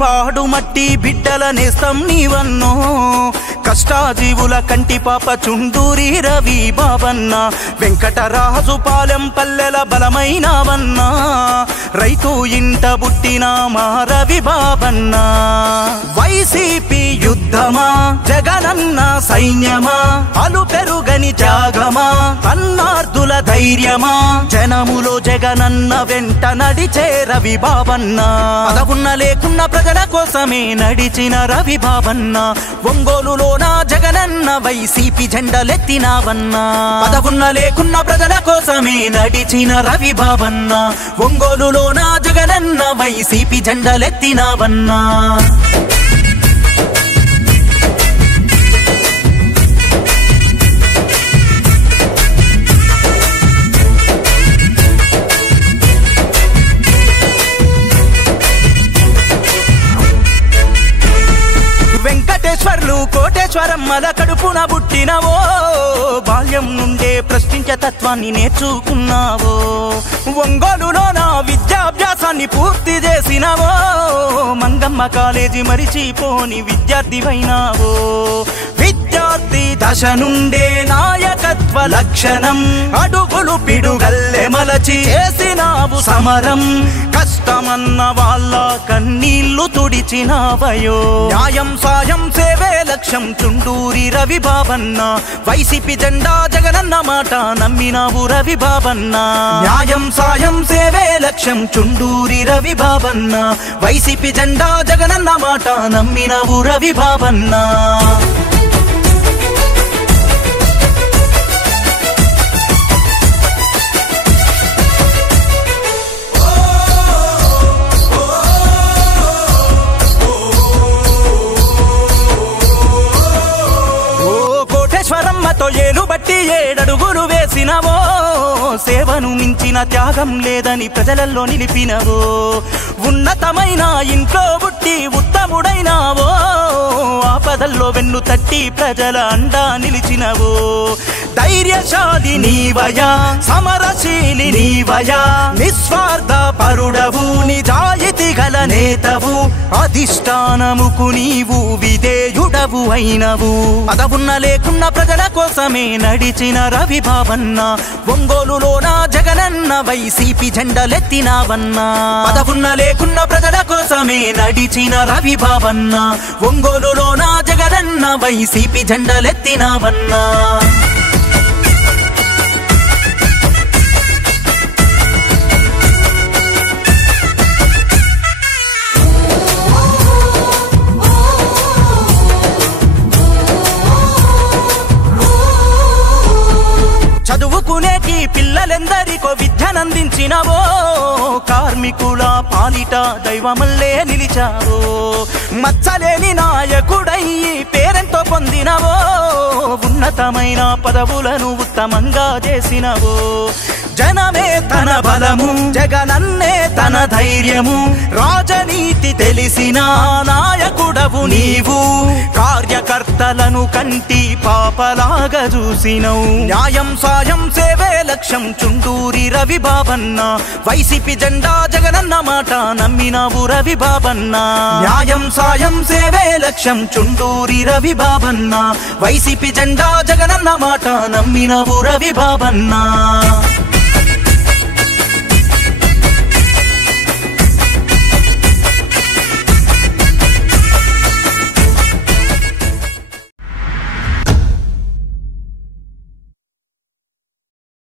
పాడు మట్టి బిడ్డల నేస్తం నీవన్నో కష్టాజీవుల కంటి పాప చుండూరి రవి బాబన్న వెంకటరాజు పాలెం పల్లెల బలమైనవన్నా రైతు ఇంట బుట్టిన మా రవి బాబన్న వైసీపీ యుద్ధమా జగనన్న సైన్యమా అలు పెరుగని త్యాగమా అన్నార్థుల ధైర్యమా జనములో జగనన్న వెంట నడిచే రవి బాబన్న పదవున్న లేకున్న ప్రజల కోసమే నడిచిన రవి బాబన్న ఒంగోలులోన జగనన్న వైసీపీ జెండలెత్తినావన్నా పదవున్న లేకున్న ప్రజల కోసమే నడిచిన రవి బాబన్న ఒంగోలులోన జగనన్న వైసీపీ జెండలెత్తినావన్నా వెంకటేశ్వర్లు కోటేశ్వరమ్మల కడుపున పుట్టినవో బాల్యం నుండే ప్రశ్నించే తత్వాన్ని నేర్చుకున్నావో ఒంగోలులో నా విద్యాభ్యాసాన్ని పూర్తి చేసినవో మంగమ్మ కాలేజీ మరిచిపోని విద్యార్థివైనావో విద్యార్థి దశ నుండే నాయకత్వ లక్షణం అడుగులు పిడుగల్లె మలచి చేసినావు సమరం కష్టమన్న వాళ్ళ కన్నీళ్లు తుడిచినావయో న్యాయం సాయం సేవే లక్ష్యం చుండూరి రవి బాబన్న వైసీపీ జెండా జగనన్న మాట నమ్మినావు రవి బాబన్న న్యాయం సాయం సేవే లక్ష్యం చుండూరి రవి బాబన్న వైసీపీ జెండా జగనన్న మాట నమ్మినావు రవి బాబన్న కోటేశ్వరమ్మతో ఏలు బట్టి 7 అడుగులు వేసినవో సేవను మించిన త్యాగం లేదని ప్రజలలో నిలిపినవో ఉన్నతమైన ఇంట్లో పుట్టి ఉత్తముడైనావో ఆపదల్లో వెన్ను తట్టి ప్రజల అండా నిలిచినవో ధైర్యశాలి నీవయా సమరశీలి నీవయా నిస్వార్థ పరుడవు నిజాయితీ గల నేతవు అధిష్టానముకు నీవు విధేయుడవు అయినవు పదవున్న లేకున్న ప్రజల కోసమే నడిచిన రవి బాబన్న ఒంగోలులోన జగనన్న వైసీపీ జెండలెత్తినావన్నా పదవున్న లేకున్న ప్రజల కోసమే నడిచిన రవి బాబన్న ఒంగోలులోన జగనన్న వైసీపీ జెండలెత్తినావన్నా చదువుకునేటి పిల్లలెందరికో విద్యనందించినవో కార్మికుల పాలిట దైవమల్లే నిలిచావో మచ్చలేని నాయకుడయ్యి పేరెంతో పొందినవో ఉన్నతమైన పదవులను ఉత్తమంగా చేసినవో జనమే తన బలము జగనన్నే తన ధైర్యము రాజనీతి తెలిసిన నాయకుడవు నీవు కార్యకర్తలను కంటి పాపలాగా చూసినవు న్యాయం సాయం సేవే లక్ష్యం చుండూరి రవి బాబన్న వైసీపీ జెండా జగనన్న మాట నమ్మినావు రవి బాబన్న న్యాయం సాయం సేవే లక్ష్యం చుండూరి రవి బాబన్న వైసీపీ జెండా జగనన్న మాట నమ్మినావు రవి బాబన్న